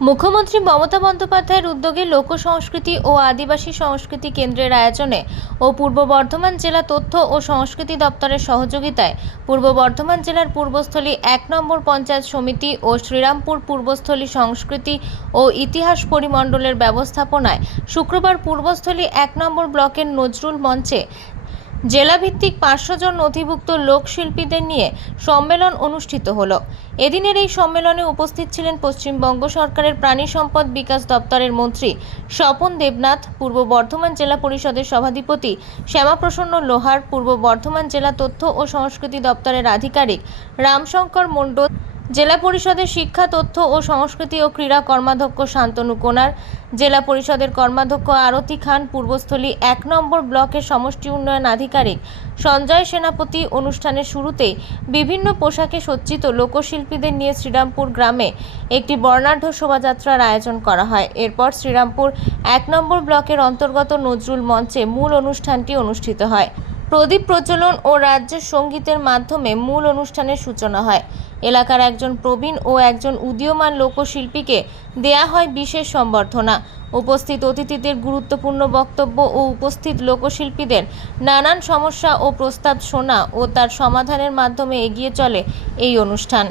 মুখ্যমন্ত্রী মমতা বন্দ্যোপাধ্যায়ের উদ্যোগে লোক সংস্কৃতি ও আদিবাসী সংস্কৃতি কেন্দ্রের আয়োজনে ও পূর্ব বর্ধমান জেলা তথ্য ও সংস্কৃতি দপ্তরের সহযোগিতায় পূর্ব বর্ধমান জেলার পূর্বস্থলী এক নম্বর পঞ্চায়েত সমিতি ও শ্রীরামপুর পূর্বস্থলী সংস্কৃতি ও ইতিহাস পরিমণ্ডলের ব্যবস্থাপনায় শুক্রবার পূর্বস্থলী এক নম্বর ব্লকের নজরুল মঞ্চে জেলাভিত্তিক পাঁচশো জন নথিভুক্ত লোকশিল্পীদের নিয়ে সম্মেলন অনুষ্ঠিত হল। এদিনের এই সম্মেলনে উপস্থিত ছিলেন পশ্চিমবঙ্গ সরকারের প্রাণী সম্পদ বিকাশ দপ্তরের মন্ত্রী স্বপন দেবনাথ, পূর্ব বর্ধমান জেলা পরিষদের সভাধিপতি শ্যামাপ্রসন্ন লোহার, পূর্ব বর্ধমান জেলা তথ্য ও সংস্কৃতি দপ্তরের আধিকারিক রামশঙ্কর মণ্ডল জেলা পরিষদের শিক্ষা, তথ্য ও সংস্কৃতি ও ক্রীড়া কর্মাধ্যক্ষ শান্তনু কোনার, জেলা পরিষদের কর্মাধ্যক্ষ আরতি খান, পূর্বস্থলী এক নম্বর ব্লকের সমষ্টি উন্নয়ন আধিকারিক সঞ্জয় সেনাপতি অনুষ্ঠানের শুরুতেই বিভিন্ন পোশাকে সজ্জিত লোকশিল্পীদের নিয়ে শ্রীরামপুর গ্রামে একটি বর্ণাঢ্য শোভাযাত্রার আয়োজন করা হয়। এরপর শ্রীরামপুর এক নম্বর ব্লকের অন্তর্গত নজরুল মঞ্চে মূল অনুষ্ঠানটি অনুষ্ঠিত হয়। প্রদীপ প্রচলন ও রাজ্যের সঙ্গীতের মাধ্যমে মূল অনুষ্ঠানের সূচনা হয়। এলাকার একজন প্রবীণ ও একজন উদীয়মান লোকশিল্পীকে দেয়া হয় বিশেষ সম্বর্ধনা। উপস্থিত অতিথিদের গুরুত্বপূর্ণ বক্তব্য ও উপস্থিত লোকশিল্পীদের নানান সমস্যা ও প্রস্তাব শোনা ও তার সমাধানের মাধ্যমে এগিয়ে চলে এই অনুষ্ঠান।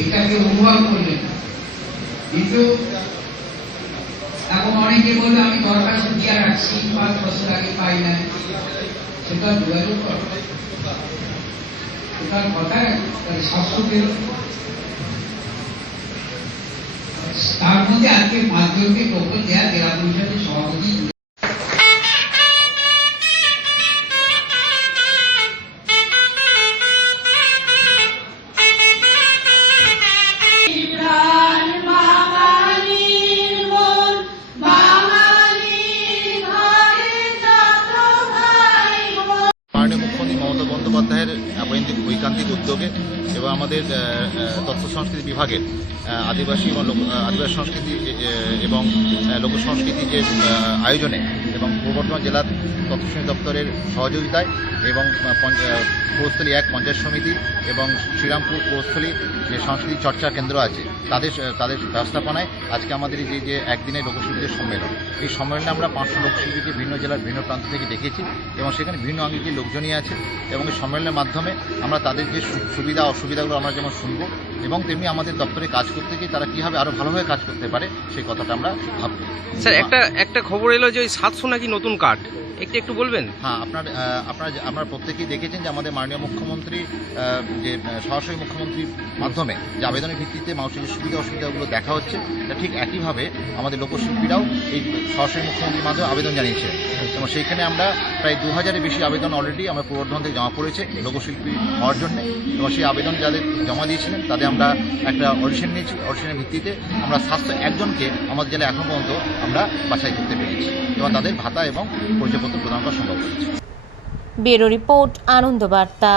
এটাকে অনুভব করলেন কিন্তু এখন অনেকে বলবে, আমি দরখাস্ত দিয়ে রাখছি, পাঁচ বছর আগে পাই নাই। সেটা যোগাযোগ কর। ওটার কথা তাহলে তার মধ্যে আজকে মাধ্যমিক পক্ষ দেয়া, জেলা পরিষদের সভাপতি উদ্যোগে এবং আমাদের তথ্য সংস্কৃতি বিভাগের আদিবাসী এবং আদিবাসী সংস্কৃতি এবং লোক সংস্কৃতি যে আয়োজনে এবং পূর্ব বর্ধমান জেলার তথ্য দপ্তরের সহযোগিতায় এবং পৌরস্থলী এক পঞ্চায়েত সমিতি এবং শ্রীরামপুর পৌরস্থলী যে সাংস্কৃতিক চর্চা কেন্দ্র আছে, তাদের তাদের ব্যবস্থাপনায় আজকে আমাদের এই যে যে একদিনের লোকশিল্পীদের সম্মেলন, এই সম্মেলনে আমরা পাঁচশো লোকশিল্পীকে বিভিন্ন জেলার বিভিন্ন প্রান্ত থেকে দেখেছি এবং সেখানে বিভিন্ন আঙ্গিকের লোকজনই আছে এবং এই সম্মেলনের মাধ্যমে আমরা তাদের যে সুবিধা, অসুবিধাগুলো আমরা যেমন শুনব এবং তেমনি আমাদের দপ্তরে কাজ করতে গিয়ে তারা কীভাবে আরও ভালোভাবে কাজ করতে পারে সেই কথাটা আমরা ভাববো। স্যার একটা একটা খবর এলো যে ওই সাতশো নাকি নতুন কার্ড একটু একটু বলবেন? হ্যাঁ আপনার আপনার আপনারা প্রত্যেকেই দেখেছেন যে আমাদের মাননীয় মুখ্যমন্ত্রী যে সরাসরি মুখ্যমন্ত্রীর মাধ্যমে যে আবেদনের ভিত্তিতে মানুষের সুবিধা অসুবিধাগুলো দেখা হচ্ছে তা ঠিক একইভাবে আমাদের লোকশিল্পীরাও এই সরাসরি মুখ্যমন্ত্রীর মাধ্যমে আবেদন জানিয়েছে এবং সেইখানে আমরা প্রায় দু হাজারের বেশি আবেদন অলরেডি আমরা পূর্ববর্ধমান থেকে জমা পড়েছে, লোকশিল্পী হওয়ার জন্য। এবং সেই আবেদন যাদের জমা দিয়েছিলেন, তাদের আমরা একটা অডিশন নিয়েছি। অডিশনের ভিত্তিতে আমরা সাতশো একজনকে আমাদের জেলায় এখন পর্যন্ত আমরা বাছাই করতে পেরেছি। এবং তাদের ভাতা এবং পরিচয়পত্র প্রদান করা সম্ভব হয়েছে। ব্যুরো রিপোর্ট আনন্দ বার্তা